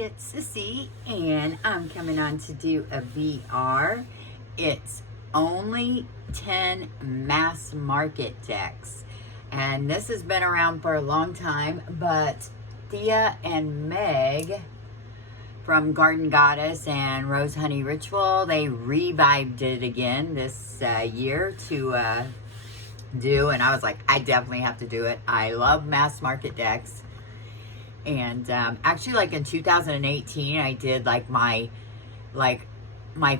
it's Sissy, and I'm coming on to do a VR. It's only 10 mass market decks, and this has been around for a long time, but Thea and Meg from Garden Goddess and Rose Honey Ritual, they revived it again this year to do, and I was like, I definitely have to do it. I love mass market decks. And actually, like in 2018, I did like my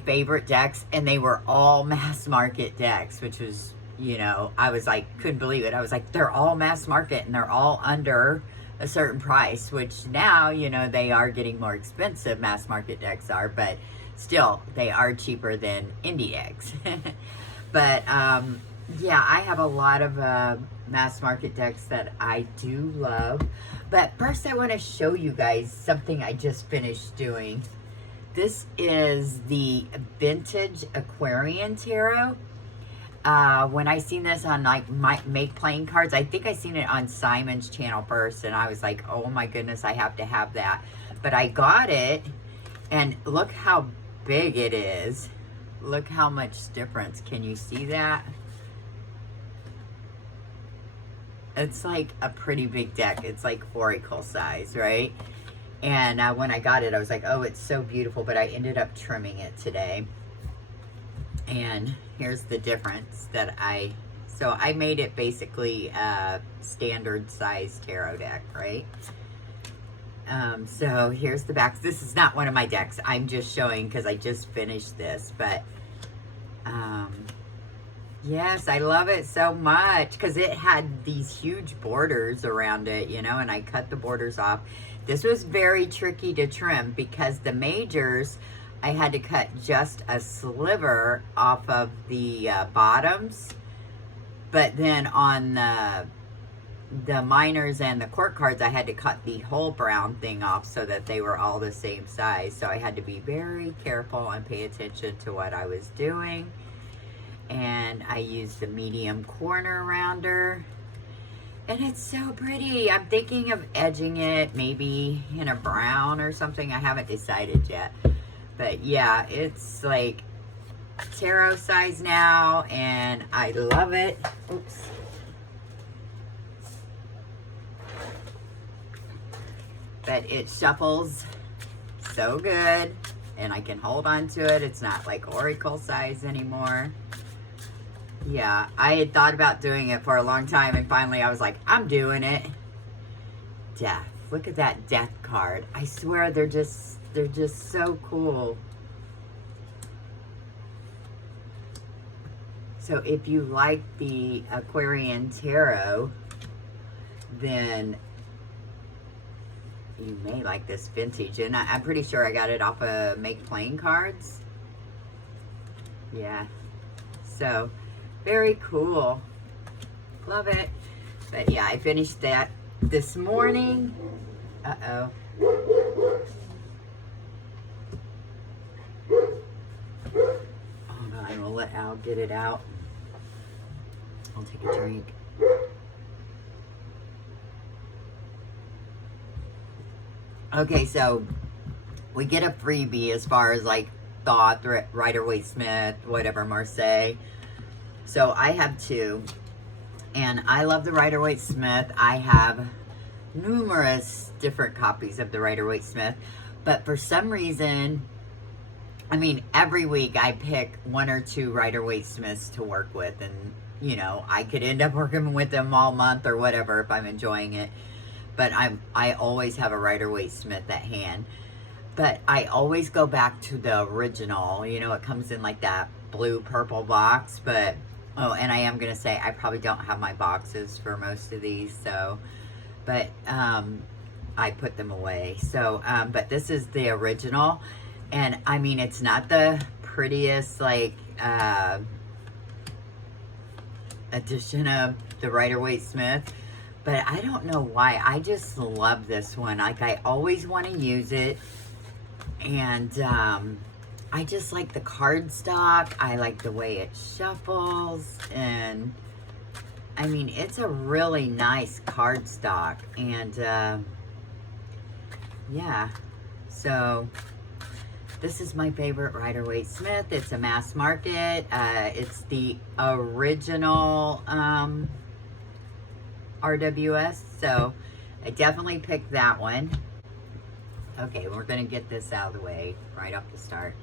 favorite decks, and they were all mass market decks, which was, you know, I was like, couldn't believe it. I was like, they're all mass market and they're all under a certain price, which now, you know, they are getting more expensive, mass market decks are, but still they are cheaper than indie decks. But yeah, I have a lot of mass market decks that I do love. But first I want to show you guys something I just finished doing. This is the Vintage Aquarian Tarot. When I seen this on like my Make Playing Cards, I think I seen it on Simon's channel first, and I was like, oh my goodness, I have to have that. But I got it, and look how big it is. Look how much difference. Can you see that? It's like a pretty big deck. It's like oracle size, right? And when I got it, I was like, oh, it's so beautiful, but I ended up trimming it today. And here's the difference that so I made it basically a standard size tarot deck, right? So here's the back. This is not one of my decks. I'm just showing because I just finished this, but yes, I love it so much because it had these huge borders around it, you know, and I cut the borders off. This was very tricky to trim because the majors, I had to cut just a sliver off of the bottoms, but then on the minors and the court cards, I had to cut the whole brown thing off so that they were all the same size. So I had to be very careful and pay attention to what I was doing. And I used the medium corner rounder, and it's so pretty. I'm thinking of edging it maybe in a brown or something. I haven't decided yet, but yeah, it's like tarot size now, and I love it. Oops. But it shuffles so good, and I can hold on to it. It's not like oracle size anymore. Yeah, I had thought about doing it for a long time, and finally I was like, I'm doing it. Death. Look at that death card. I swear they're just so cool. So if you like the Aquarian Tarot, then you may like this vintage. And I'm pretty sure I got it off of Make Playing Cards. Yeah. So very cool. Love it. But yeah, I finished that this morning. Uh-oh. Hold on, we'll let Al get it out. I'll take a drink. Okay, so we get a freebie as far as like Thought, Rider-Waite-Smith, whatever, Marseille. So I have two, and I love the Rider-Waite-Smith. I have numerous different copies of the Rider-Waite-Smith, but for some reason, I mean, every week I pick one or two Rider-Waite-Smiths to work with, and you know, I could end up working with them all month or whatever if I'm enjoying it. But I always have a Rider-Waite-Smith at hand. But I always go back to the original. You know, it comes in like that blue purple box, but oh, and I am going to say I probably don't have my boxes for most of these, so, but I put them away. So, but this is the original, and I mean, it's not the prettiest, like, edition of the Rider-Waite-Smith, but I don't know why. I just love this one. Like, I always want to use it, and I just like the cardstock. I like the way it shuffles, and I mean, it's a really nice cardstock, and yeah, So this is my favorite Rider-Waite-Smith. It's a mass market. It's the original RWS. So I definitely picked that one. Okay, we're going to get this out of the way right off the start.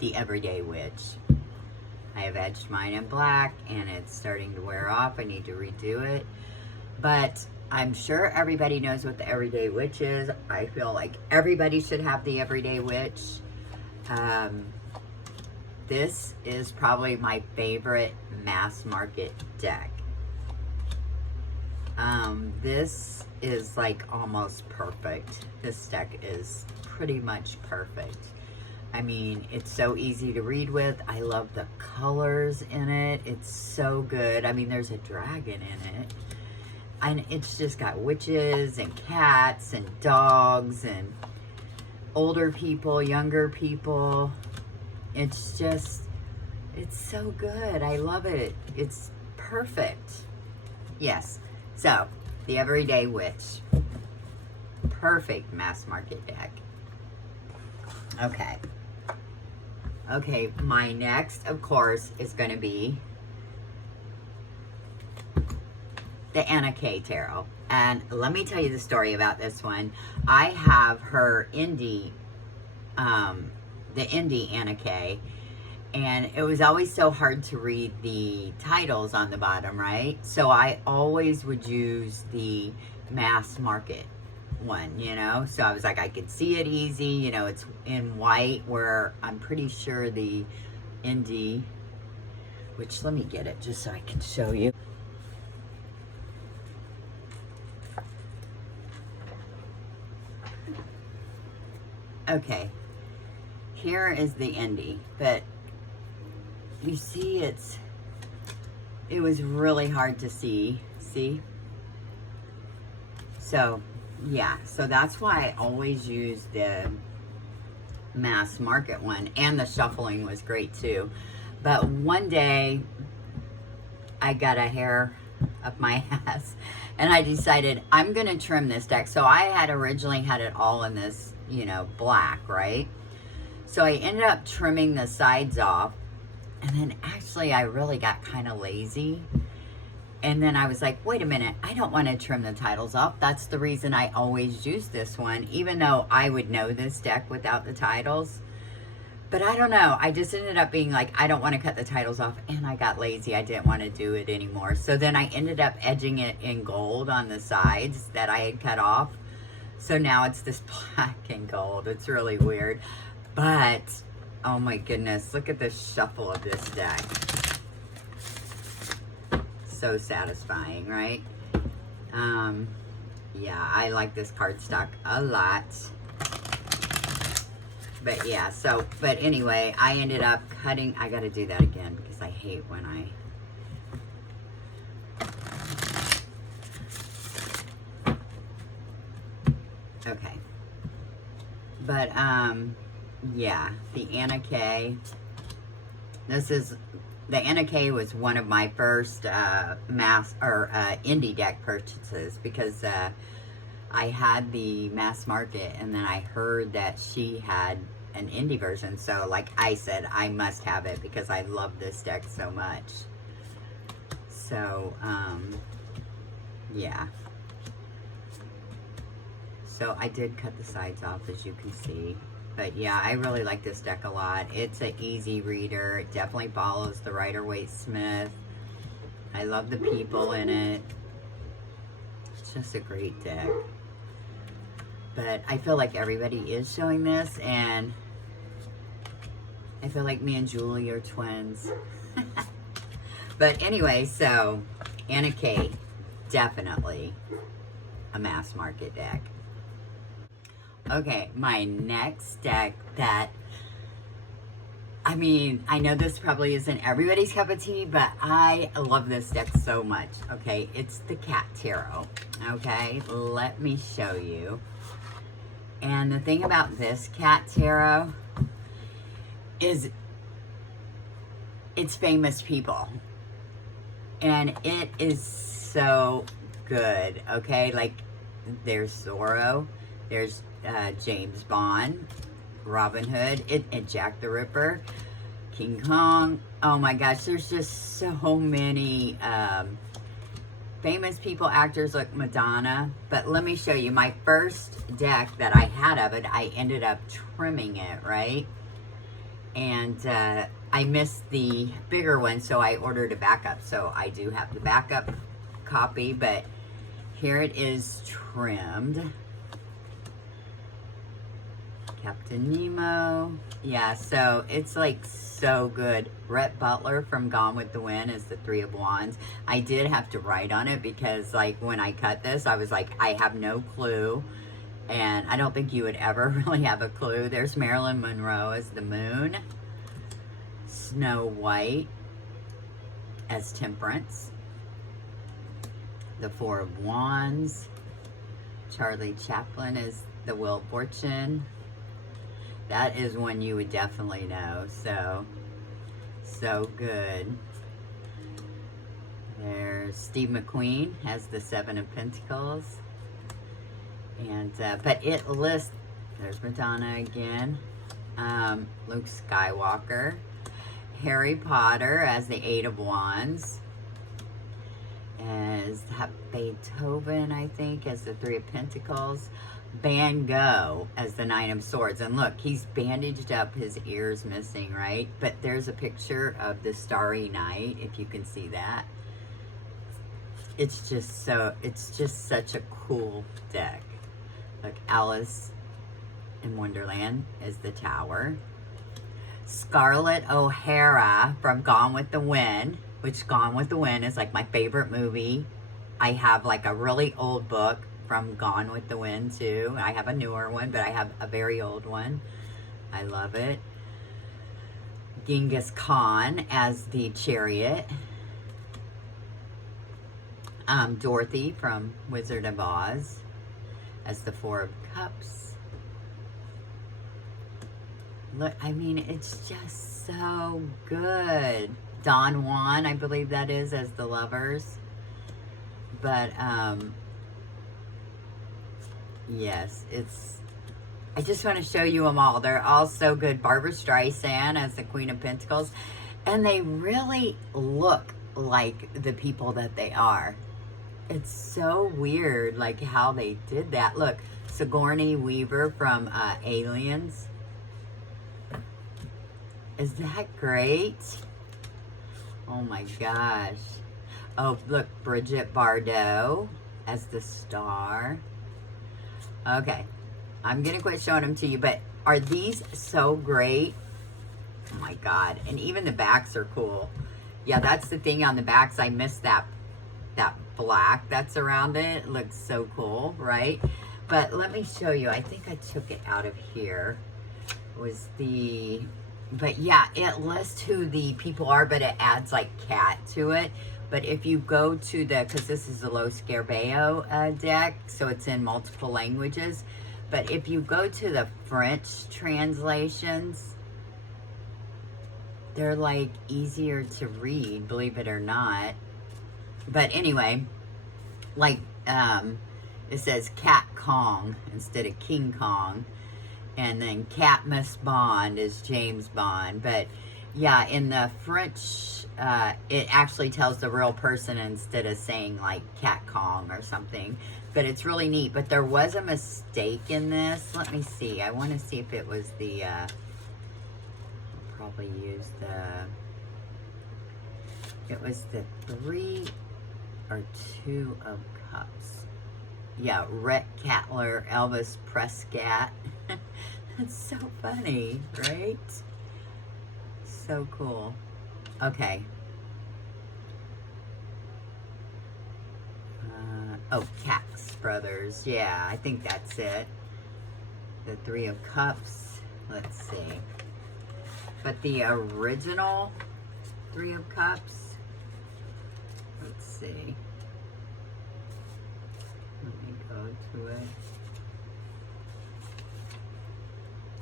The Everyday Witch. I have edged mine in black and it's starting to wear off. I need to redo it. But I'm sure everybody knows what the Everyday Witch is. I feel like everybody should have the Everyday Witch. This is probably my favorite mass market deck. This is like almost perfect. This deck is pretty much perfect. I mean, it's so easy to read with. I love the colors in it. It's so good. I mean, there's a dragon in it. And it's just got witches and cats and dogs and older people, younger people. It's just, it's so good. I love it. It's perfect. Yes. So, the Everyday Witch. Perfect mass market deck. Okay. Okay, my next, of course, is going to be the Anna K Tarot. And let me tell you the story about this one. I have her indie, the indie Anna K. And it was always so hard to read the titles on the bottom, right? So I always would use the mass market one, you know? So I was like, I could see it easy. You know, it's in white, where I'm pretty sure the indie, which let me get it just so I can show you. Okay, here is the indie, but you see it was really hard to see, so yeah, so that's why I always use the mass market one, and the shuffling was great too. But one day I got a hair up my ass and I decided I'm gonna trim this deck. So I had originally had it all in this, you know, black, right? So I ended up trimming the sides off, and then actually I really got kind of lazy. And then I was like, wait a minute, I don't want to trim the titles off. That's the reason I always use this one, even though I would know this deck without the titles. But I don't know, I just ended up being like, I don't want to cut the titles off, and I got lazy. I didn't want to do it anymore. So then I ended up edging it in gold on the sides that I had cut off. So now it's this black and gold. It's really weird. But, oh my goodness, look at the shuffle of this deck. So satisfying, right? Yeah, I like this cardstock a lot. But yeah, so, but anyway, I ended up cutting, I gotta do that again because I hate when okay. But, yeah, the Anna K. The Anna K was one of my first indie deck purchases, because I had the mass market, and then I heard that she had an indie version. So like I said, I must have it because I love this deck so much. So, yeah. So I did cut the sides off, as you can see. But yeah, I really like this deck a lot. It's an easy reader. It definitely follows the Rider-Waite-Smith. I love the people in it. It's just a great deck. But I feel like everybody is showing this, and I feel like me and Julie are twins. But anyway, so Anna K, definitely a mass market deck. Okay, my next deck that, I mean, I know this probably isn't everybody's cup of tea, but I love this deck so much. Okay, it's the Cat Tarot. Okay, let me show you. And the thing about this Cat Tarot is it's famous people. And it is so good, okay? Like, there's Zorro. There's James Bond, Robin Hood, and Jack the Ripper, King Kong. Oh my gosh, there's just so many famous people, actors like Madonna. But let me show you my first deck that I had of it. I ended up trimming it, right? And I missed the bigger one, so I ordered a backup. So I do have the backup copy, but here it is trimmed. Captain Nemo. Yeah, so it's like so good. Rhett Butler from Gone with the Wind is the Three of Wands. I did have to write on it because like when I cut this, I was like, I have no clue. And I don't think you would ever really have a clue. There's Marilyn Monroe as the Moon. Snow White as Temperance. The Four of Wands. Charlie Chaplin is the Wheel of Fortune. That is one you would definitely know. So good. There's Steve McQueen as the Seven of Pentacles. And, but it lists, there's Madonna again. Luke Skywalker. Harry Potter as the Eight of Wands. As Beethoven, I think, as the Three of Pentacles. Van Gogh as the Nine of Swords. And look, he's bandaged up, his ear's missing, right? But there's a picture of the Starry Night, if you can see that. It's just such a cool deck. Look, Alice in Wonderland is the Tower. Scarlett O'Hara from Gone with the Wind, which Gone with the Wind is like my favorite movie. I have like a really old book from Gone with the Wind too. I have a newer one, but I have a very old one. I love it. Genghis Khan as the Chariot. Dorothy from Wizard of Oz as the Four of Cups. Look, I mean, it's just so good. Don Juan, I believe that is, as the Lovers. But, yes, I just want to show you them all. They're all so good. Barbara Streisand as the Queen of Pentacles. And they really look like the people that they are. It's so weird, like, how they did that. Look, Sigourney Weaver from Aliens. Is that great? Oh, my gosh. Oh, look, Bridget Bardot as the Star. Okay, I'm going to quit showing them to you, but are these so great? Oh my God, and even the backs are cool. Yeah, that's the thing on the backs. I missed that black that's around it. It looks so cool, right? But let me show you. I think I took it out of here. But yeah, it lists who the people are, but it adds like cat to it. But if you go to because this is the Los Scarabeo deck, so it's in multiple languages. But if you go to the French translations, they're like easier to read, believe it or not. But anyway, like it says Cat Kong instead of King Kong. And then Katniss Bond is James Bond. But yeah, in the French, it actually tells the real person instead of saying like Cat Kong or something. But it's really neat. But there was a mistake in this. Let me see. I want to see if it was the, I'll probably use it was the 3 or 2 of Cups. Yeah, Rhett Kettler, Elvis Prescott. That's so funny, right? So cool. Okay. Katz Brothers. Yeah, I think that's it. The 3 of Cups. Let's see. But the original 3 of Cups. Let's see. Let me go to it.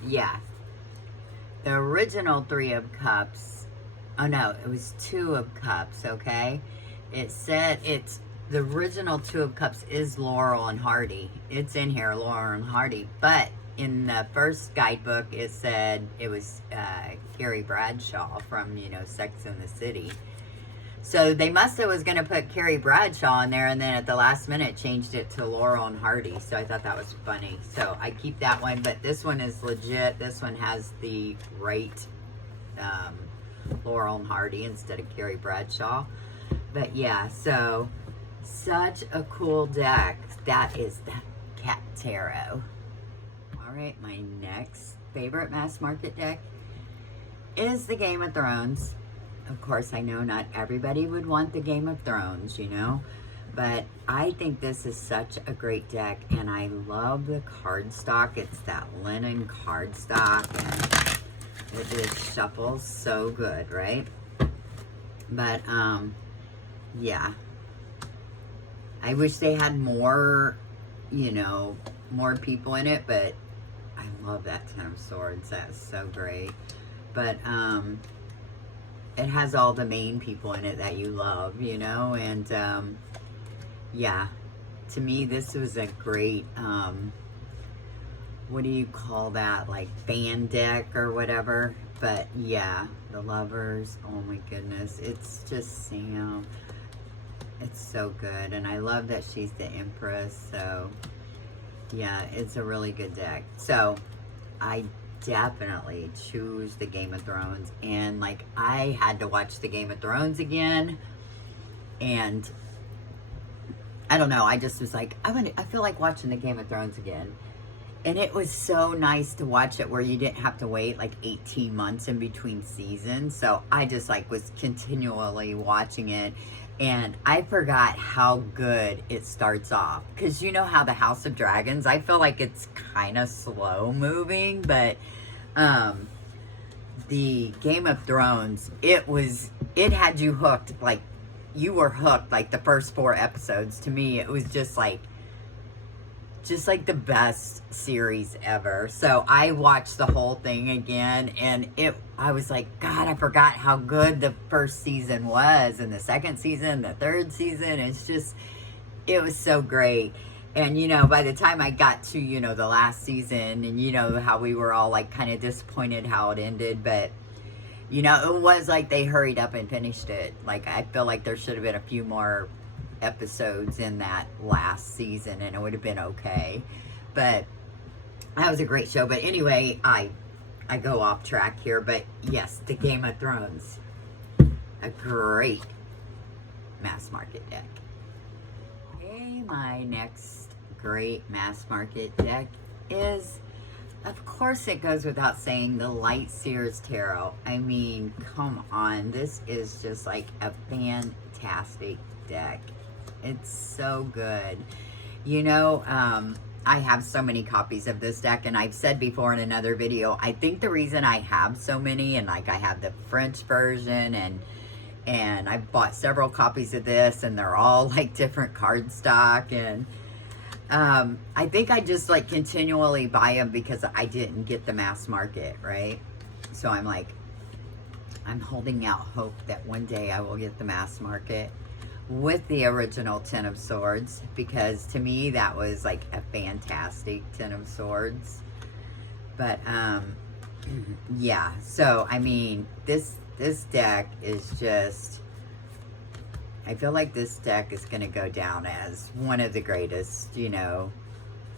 Yeah. The original 3 of Cups. Oh no, it was 2 of Cups, okay? It said it's the original Two of Cups is Laurel and Hardy. It's in here, Laurel and Hardy. But in the first guidebook, it said it was Carrie Bradshaw from, you know, Sex and the City. So they must have was going to put Carrie Bradshaw in there, and then at the last minute changed it to Laurel and Hardy. So I thought that was funny. So I keep that one, but this one is legit. This one has the right Laurel and Hardy instead of Carrie Bradshaw. But yeah, so such a cool deck. That is the Cat Tarot. All right, my next favorite mass market deck is the Game of Thrones. Of course, I know not everybody would want the Game of Thrones, you know, but I think this is such a great deck, and I love the cardstock. It's that linen cardstock, and it just shuffles so good, right? But, yeah. I wish they had more, you know, more people in it, but I love that Ten of Swords. That's so great. But, it has all the main people in it that you love, you know, and, yeah, to me, this was a great, what do you call that, like, fan deck or whatever, but, yeah, the Lovers, oh my goodness, it's just, you know, it's so good, and I love that she's the Empress, so, yeah, it's a really good deck. So, I definitely choose the Game of Thrones, and like I had to watch the Game of Thrones again, and I don't know, I just was like, I feel like watching the Game of Thrones again, and it was so nice to watch it where you didn't have to wait like 18 months in between seasons. So I just like was continually watching it, and I forgot how good it starts off, because you know how the House of Dragons, I feel like it's kind of slow moving, but the Game of Thrones, it had you hooked, like you were hooked like the first 4 episodes. To me, it was just like the best series ever. So I watched the whole thing again, and I was like, God, I forgot how good the first season was, and the second season, the third season. It was so great. And, you know, by the time I got to, you know, the last season, and you know how we were all like kind of disappointed how it ended, but, you know, it was like they hurried up and finished it. Like, I feel like there should have been a few more episodes in that last season, and it would have been okay. But that was a great show. But anyway, I go off track here, but yes, the Game of Thrones, a great mass market deck. Okay, my next great mass market deck is, of course it goes without saying, the Light Seers Tarot. I mean, come on, this is just like a fantastic deck. It's so good. You know, I have so many copies of this deck, and I've said before in another video, I think the reason I have so many, and like I have the French version, and I bought several copies of this, and they're all like different cardstock, and I think I just like continually buy them because I didn't get the mass market, right? So I'm like, I'm holding out hope that one day I will get the mass market with the original Ten of Swords, because to me that was like a fantastic Ten of Swords. But yeah, so I mean, this deck is just, I feel like this deck is going to go down as one of the greatest, you know,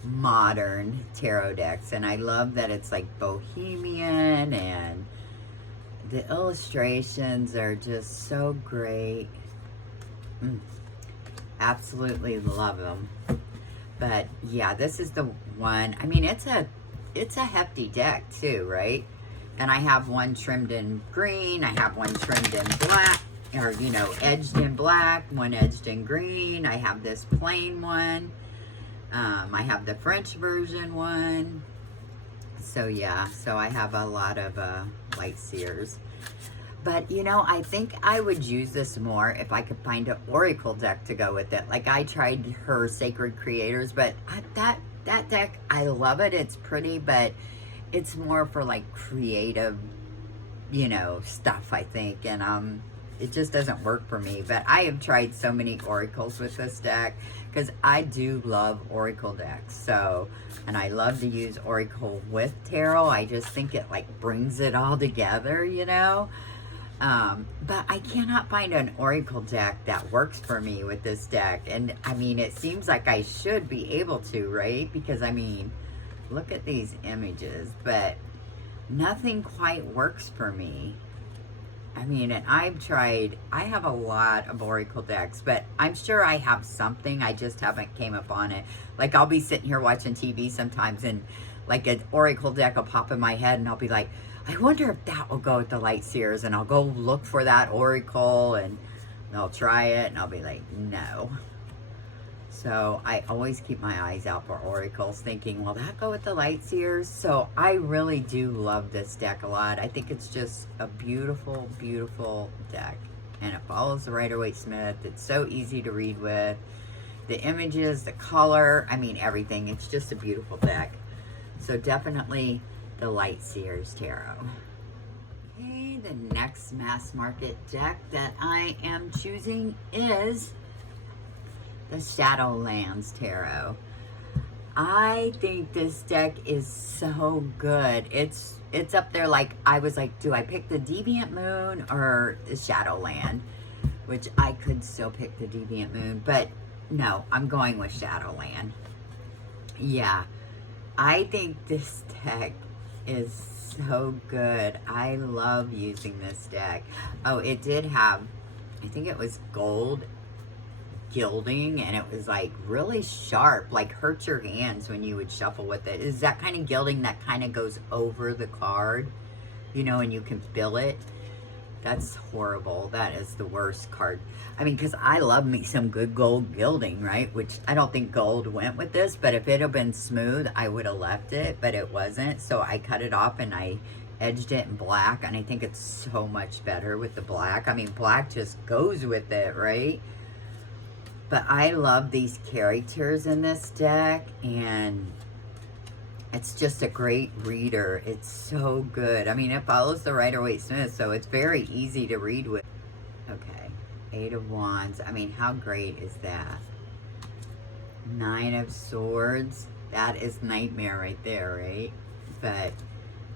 modern tarot decks. And I love that it's like bohemian, and the illustrations are just so great. Absolutely love them. But yeah, this is the one. I mean, it's a hefty deck too, right? And I have one trimmed in green, I have one trimmed in black, or you know, edged in black, one edged in green. I have this plain one. I have the French version one. So yeah, so I have a lot of Light Seers. But, you know, I think I would use this more if I could find an Oracle deck to go with it. Like, I tried her Sacred Creators, but that deck, I love it. It's pretty, but it's more for, like, creative, you know, stuff, I think. And, it just doesn't work for me. But I have tried so many oracles with this deck because I do love oracle decks. So, and I love to use oracle with tarot. I just think it like brings it all together, you know. But I cannot find an oracle deck that works for me with this deck. And I mean, it seems like I should be able to, right? Because I mean, look at these images, but nothing quite works for me. I mean, and I've tried, I have a lot of oracle decks, but I'm sure I have something, I just haven't came up on it. Like, I'll be sitting here watching TV sometimes, and like an oracle deck will pop in my head, and I'll be like, I wonder if that will go with the light seers, and I'll go look for that oracle, and I'll try it, and I'll be like, no. So I always keep my eyes out for oracles, thinking, will that go with the light seers? So I really do love this deck a lot. I think it's just a beautiful, beautiful deck. And it follows the Rider-Waite-Smith. It's so easy to read with. The images, the color, I mean everything. It's just a beautiful deck. So definitely the Light Seers Tarot. Okay, the next mass market deck that I am choosing is the Shadowlands Tarot. I think this deck is so good. It's up there. Like, I was like, do I pick the Deviant Moon or the Shadowland? Which I could still pick the Deviant Moon, but no, I'm going with Shadowland. Yeah, I think this deck is so good. I love using this deck. Oh, it did have, I think it was gold gilding, and it was like really sharp, like hurt your hands when you would shuffle with it. Is that kind of gilding that kind of goes over the card, you know, and you can feel it. That's horrible. That is the worst card. I mean, because I love me some good gold gilding, right? Which I don't think gold went with this, but if it had been smooth, I would have left it, but it wasn't. So I cut it off and I edged it in black, and I think it's so much better with the black. I mean, black just goes with it, right? But I love these characters in this deck, and it's just a great reader. It's so good. I mean, it follows the Rider-Waite-Smith, so it's very easy to read with. Okay, 8 of Wands. I mean, how great is that? 9 of Swords. That is nightmare right there, right? But,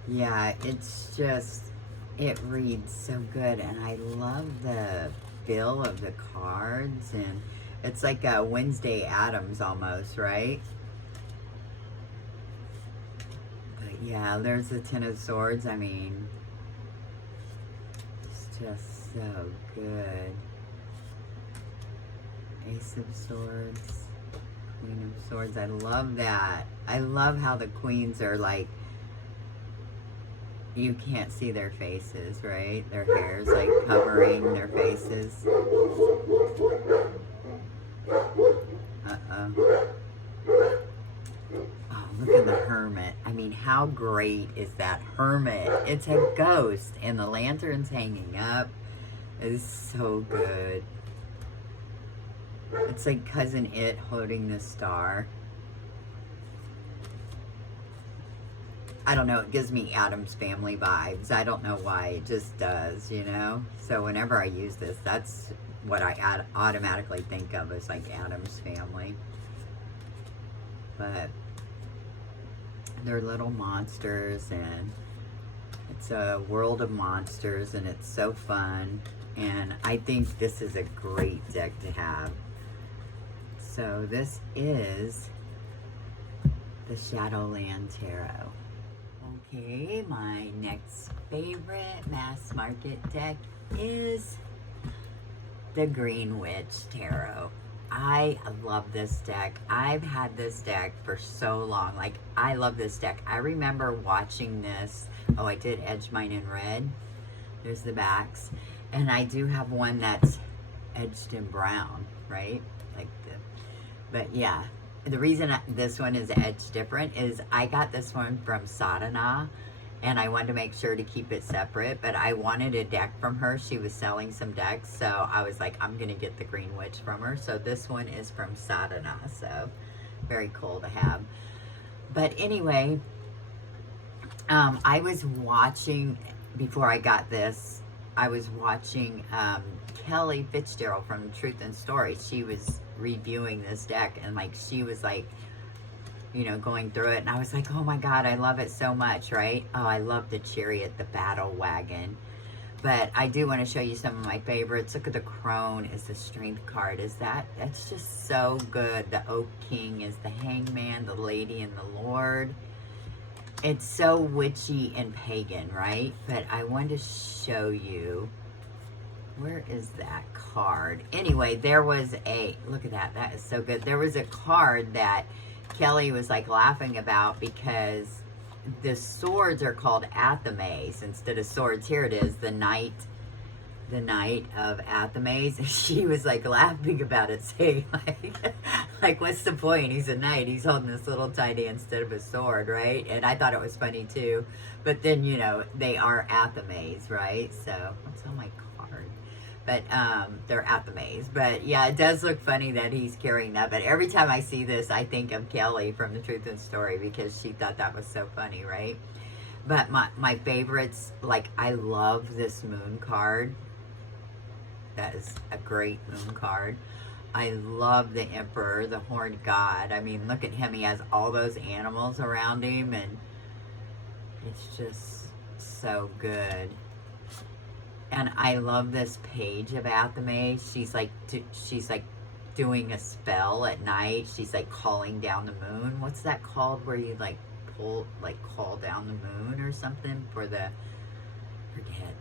yeah, it's just, it reads so good, and I love the feel of the cards, and it's like a Wednesday Addams almost, right? But yeah, there's the 10 of Swords. I mean, it's just so good. Ace of Swords, Queen of Swords. I love that. I love how the queens are like, you can't see their faces, right? Their hair's like covering their faces. Uh-oh. Oh, look at the Hermit. I mean, how great is that Hermit? It's a ghost, and the lantern's hanging up. It's so good. It's like Cousin It holding the star. I don't know, it gives me Addams Family vibes. I don't know why, it just does, you know? So whenever I use this, that's what I automatically think of as like Addams Family. But they're little monsters, and it's a world of monsters, and it's so fun. And I think this is a great deck to have. So this is the Shadowland Tarot. Okay, my next favorite mass market deck is the Green Witch Tarot. I love this deck. I've had this deck for so long. Like, I love this deck. I remember watching this. Oh, I did edge mine in red. There's the backs. And I do have one that's edged in brown, right? Like the, but yeah. The reason this one is edged different is I got this one from Sadhana, and I wanted to make sure to keep it separate, but I wanted a deck from her. She was selling some decks, so I was like, I'm going to get the Green Witch from her. So this one is from Sadhana, so very cool to have. But anyway, I was watching, before I got this, I was watching Kelly Fitzgerald from Truth and Story. She was reviewing this deck, and like she was like, you know, going through it, and I was like, oh my god, I love it so much, right? Oh, I love the Chariot, the Battle Wagon. But I do want to show you some of my favorites. Look at the Crone is the Strength card. That's just so good. The Oak King is the Hangman, the Lady and the Lord. It's so witchy and pagan, right? But I wanted to show you, where is that card? Anyway, there was a, look at that. That is so good. There was a card that Kelly was like laughing about because the swords are called Athames instead of swords. Here it is, the knight of Athames. She was like laughing about it, saying like what's the point? He's a knight. He's holding this little tiny instead of a sword, right? And I thought it was funny too. But then, you know, they are Athames, right? So what's on my card? But they're Athames. But yeah, it does look funny that he's carrying that. But every time I see this, I think of Kelly from the Truth and Story because she thought that was so funny, right? But my favorites, like I love this moon card. That is a great moon card. I love the Emperor, the Horned God. I mean, look at him. He has all those animals around him, and it's just so good. And I love this page of Athames. She's like doing a spell at night. She's like calling down the moon. What's that called where you like call down the moon or something for the, forget.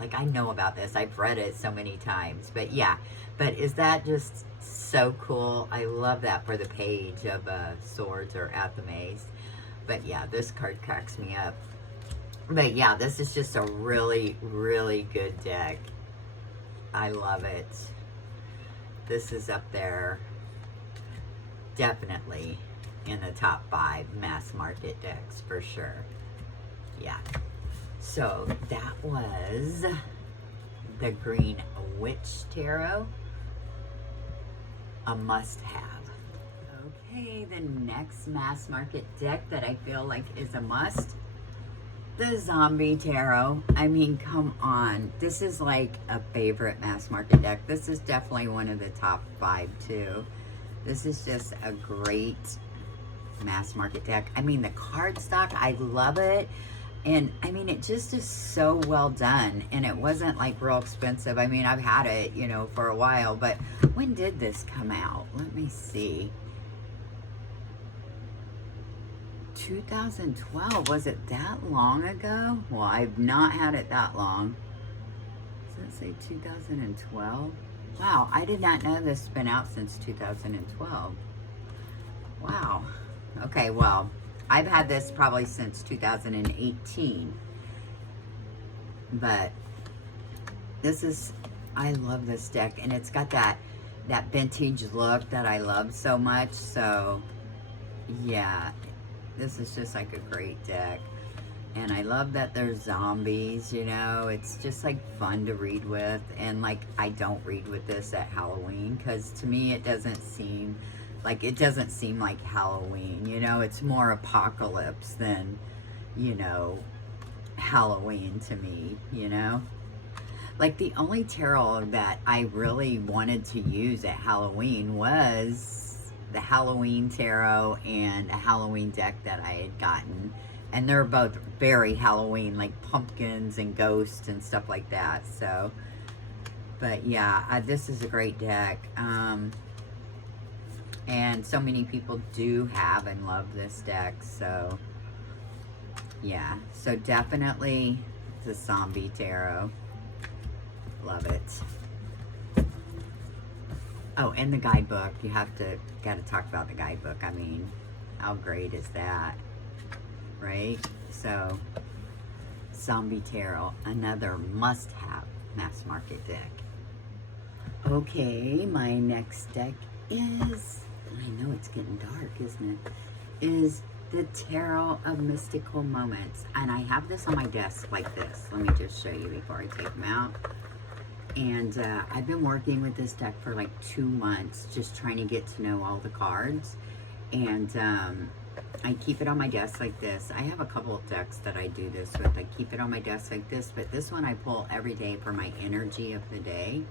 Like I know about this. I've read it so many times. But yeah, but is that just so cool? I love that for the page of swords or Athames. But yeah, this card cracks me up. But yeah, this is just a really, really good deck. I love it. This is up there, definitely in the top 5 mass market decks for sure. Yeah. So that was the Green Witch Tarot, a must-have. Okay, the next mass market deck that I feel like is a must, the Zombie Tarot. I mean, come on. This is like a favorite mass market deck. This is definitely one of the top 5 too. This is just a great mass market deck. I mean, the cardstock, I love it. And I mean, it just is so well done. And it wasn't like real expensive. I mean, I've had it, you know, for a while. But when did this come out? Let me see. 2012. Was it that long ago? Well, I've not had it that long. Does it say 2012? Wow, I did not know this has been out since 2012. Wow. Okay, well, I've had this probably since 2018. But this is, I love this deck. And it's got that vintage look that I love so much. So, yeah. This is just like a great deck. And I love that there's zombies, you know. It's just like fun to read with. And like, I don't read with this at Halloween because to me it doesn't seem like Halloween, you know. It's more apocalypse than, you know, Halloween to me, you know. Like the only tarot that I really wanted to use at Halloween was the Halloween tarot and a Halloween deck that I had gotten, and they're both very Halloween, like pumpkins and ghosts and stuff like that. So, but yeah, this is a great deck, and so many people do have and love this deck. So yeah, so definitely the Zombie Tarot, love it. Oh, and the guidebook. You gotta talk about the guidebook. I mean, how great is that, right? So, Zombie Tarot, another must-have mass market deck. Okay, my next deck is, I know it's getting dark, isn't it? Is the Tarot of Mystical Moments. And I have this on my desk like this. Let me just show you before I take them out. And I've been working with this deck for like 2 months, just trying to get to know all the cards. And I keep it on my desk like this. I have a couple of decks that I do this with. I keep it on my desk like this, but this one I pull every day for my energy of the day.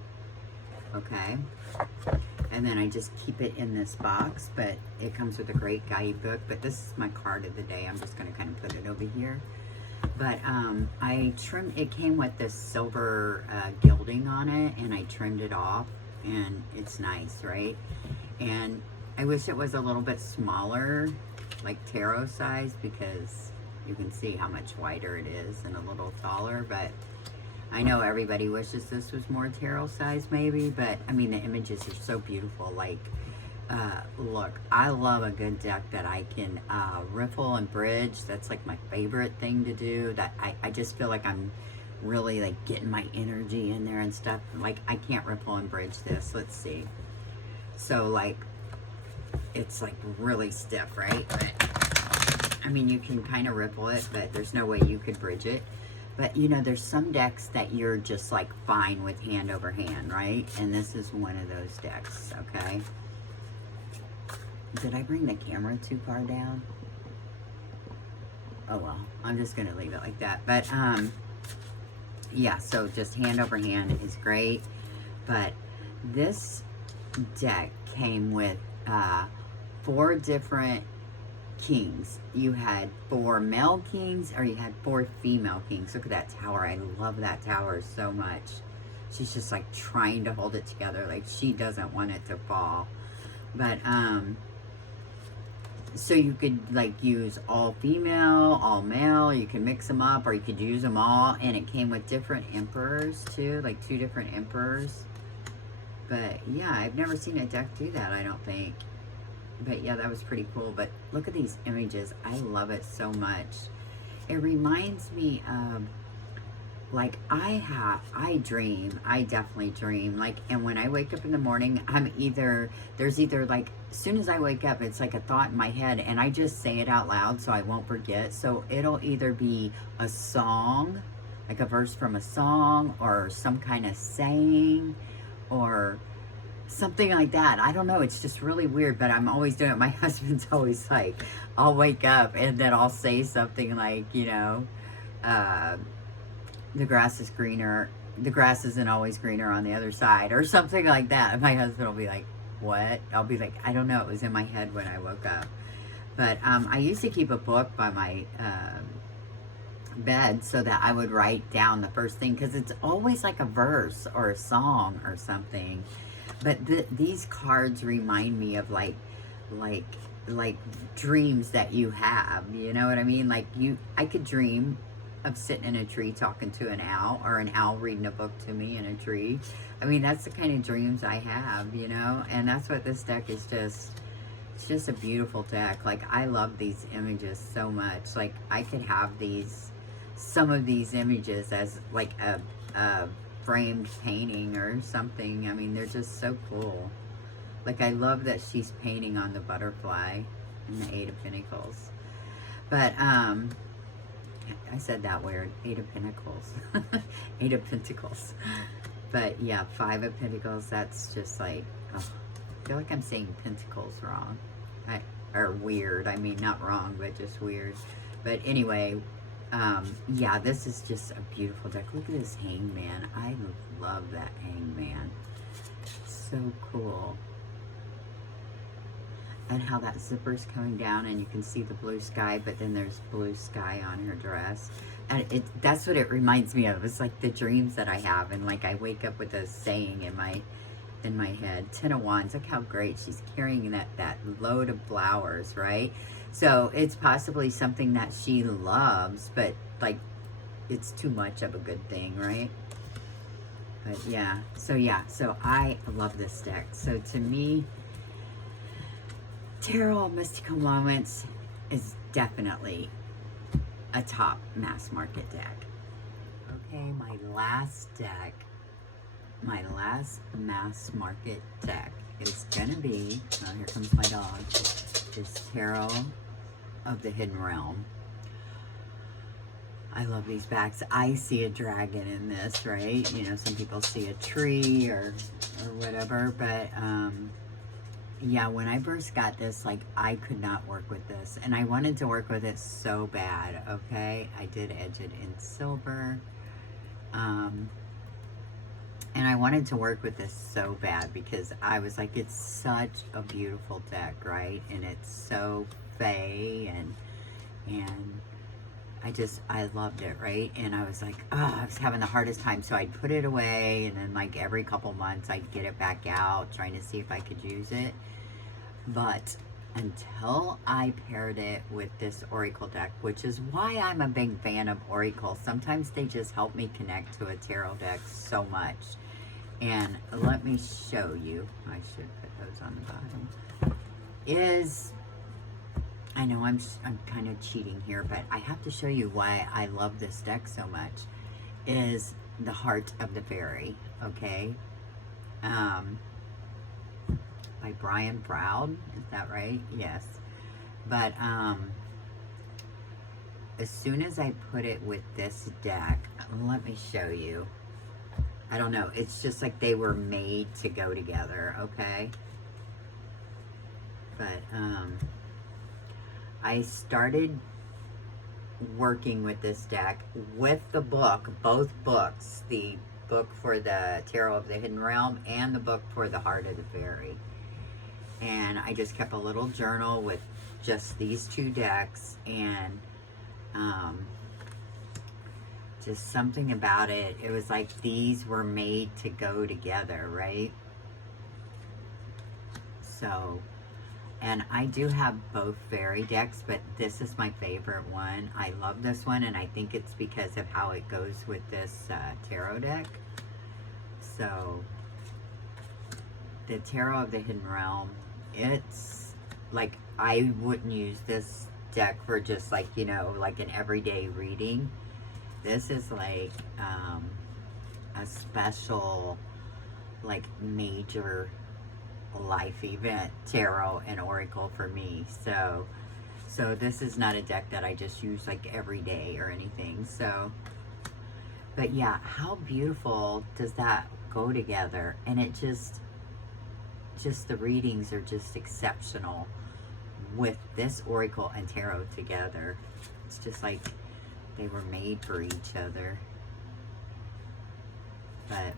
Okay. And then I just keep it in this box, but it comes with a great guidebook. But this is my card of the day. I'm just going to kind of put it over here. But I trimmed, it came with this silver gilding on it, and I trimmed it off, and it's nice, right? And I wish it was a little bit smaller, like tarot size, because you can see how much wider it is and a little taller. But I know everybody wishes this was more tarot size maybe, but I mean the images are so beautiful. Like look, I love a good deck that I can riffle and bridge. That's like my favorite thing to do. That I just feel like I'm really like getting my energy in there and stuff. Like I can't riffle and bridge this. Let's see. So like it's like really stiff, right? But, I mean, you can kind of ripple it, but there's no way you could bridge it. But you know, there's some decks that you're just like fine with hand over hand, right? And this is one of those decks, okay? Did I bring the camera too far down? Oh well, I'm just gonna leave it like that. But yeah, so just hand over hand is great. But this deck came with 4 different kings. You had 4 male kings, or you had 4 female kings. Look at that tower. I love that tower so much. She's just like trying to hold it together, like she doesn't want it to fall. But so you could like use all female, all male, you can mix them up, or you could use them all. And it came with different emperors too, like 2 different emperors. But yeah, I've never seen a deck do that, I don't think. But yeah, that was pretty cool. But look at these images. I love it so much. It reminds me of, like, I definitely dream. Like, and when I wake up in the morning, there's either like, as soon as I wake up, it's like a thought in my head, and I just say it out loud so I won't forget. So it'll either be a song, like a verse from a song, or some kind of saying, or something like that. I don't know. It's just really weird, but I'm always doing it. My husband's always like, I'll wake up and then I'll say something like, you know, the grass is greener. The grass isn't always greener on the other side, or something like that. And my husband will be like, what? I'll be like, I don't know. It was in my head when I woke up. But I used to keep a book by my bed so that I would write down the first thing, because it's always like a verse or a song or something. But these cards remind me of like dreams that you have, you know what I mean? Like I could dream of sitting in a tree talking to an owl, or an owl reading a book to me in a tree. I mean, that's the kind of dreams I have, you know? And that's what this deck is just. It's just a beautiful deck. Like, I love these images so much. Like, I could have some of these images as like a framed painting or something. I mean, they're just so cool. Like, I love that she's painting on the butterfly and the 8 of Pentacles. But I said that weird. 8 of Pentacles. 8 of Pentacles. But yeah, 5 of Pentacles. That's just like, oh, I feel like I'm saying pentacles wrong. Or weird. I mean, not wrong, but just weird. But anyway, yeah, this is just a beautiful deck. Look at this hangman. I love that hangman. So cool. And how that zipper's coming down, and you can see the blue sky, but then there's blue sky on her dress. And that's what it reminds me of. It's like the dreams that I have, and like I wake up with a saying in my head. 10 of Wands. Look how great she's carrying that load of flowers, right? So it's possibly something that she loves, but like it's too much of a good thing, right? But yeah, so I love this deck. So to me, Tarot Mystical Moments is definitely a top mass market deck. Okay, my last mass market deck is gonna be, oh, here comes my dog, is Tarot of the Hidden Realm. I love these backs. I see a dragon in this, right? You know, some people see a tree or whatever, but yeah, when I first got this, like, I could not work with this. And I wanted to work with it so bad, okay? I did edge it in silver. Um, and I wanted to work with this so bad because I was like, it's such a beautiful deck, right? And it's so fey and I loved it, right? And I was like, oh, I was having the hardest time. So I'd put it away, and then like every couple months I'd get it back out, trying to see if I could use it. But until I paired it with this Oracle deck, which is why I'm a big fan of Oracle. Sometimes they just help me connect to a tarot deck so much. And let me show you. I should put those on the bottom. I know I'm kind of cheating here, but I have to show you why I love this deck so much. Is the Heart of the Fairy, okay? By Brian Froud, is that right? Yes. But as soon as I put it with this deck, let me show you. I don't know, it's just like they were made to go together, okay? But I started working with this deck with the book, both books, the book for the Tarot of the Hidden Realm and the book for the Heart of the Fairy. And I just kept a little journal with just these two decks, and just something about it. It was like these were made to go together, right? So, and I do have both fairy decks, but this is my favorite one. I love this one, and I think it's because of how it goes with this tarot deck. So, the Tarot of the Hidden Realm, it's like, I wouldn't use this deck for just like, you know, like an everyday reading. This is like a special, like, major life event tarot and oracle for me. So this is not a deck that I just use like every day or anything. So, but yeah, how beautiful does that go together? And it just the readings are just exceptional with this oracle and tarot together. It's just like they were made for each other. But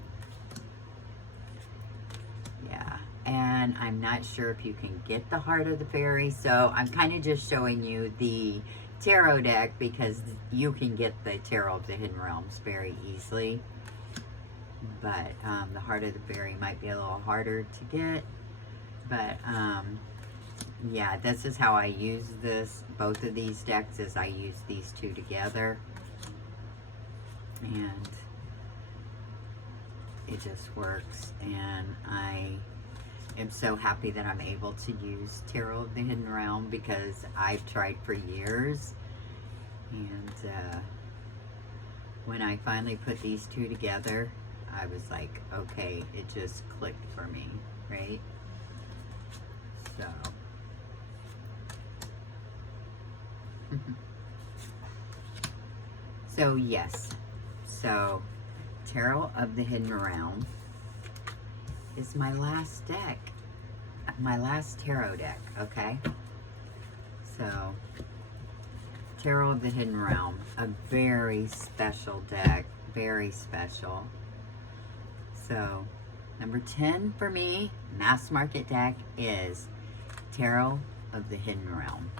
yeah, and I'm not sure if you can get the Heart of the Fairy, so I'm kind of just showing you the tarot deck because you can get the Tarot of the Hidden Realms very easily. But the Heart of the Fairy might be a little harder to get. But yeah, this is how I use this. Both of these decks is I use these two together. And it just works. And I am so happy that I'm able to use Tarot of the Hidden Realm because I've tried for years. And when I finally put these two together, I was like, okay, it just clicked for me, right? So, so yes, so Tarot of the Hidden Realm is my last deck, my last tarot deck, okay? So, Tarot of the Hidden Realm, a very special deck, very special. So, number 10 for me, mass market deck, is Tarot of the Hidden Realm.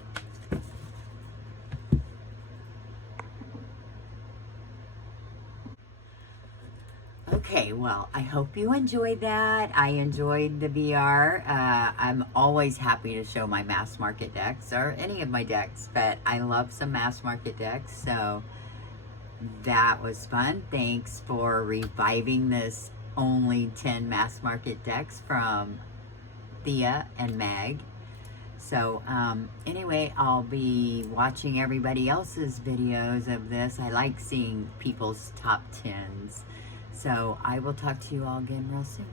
Okay, well, I hope you enjoyed that. I enjoyed the VR. I'm always happy to show my mass market decks, or any of my decks, but I love some mass market decks, so that was fun. Thanks for reviving this only 10 mass market decks from Thea and Meg. So anyway, I'll be watching everybody else's videos of this. I like seeing people's top 10s. So I will talk to you all again real soon.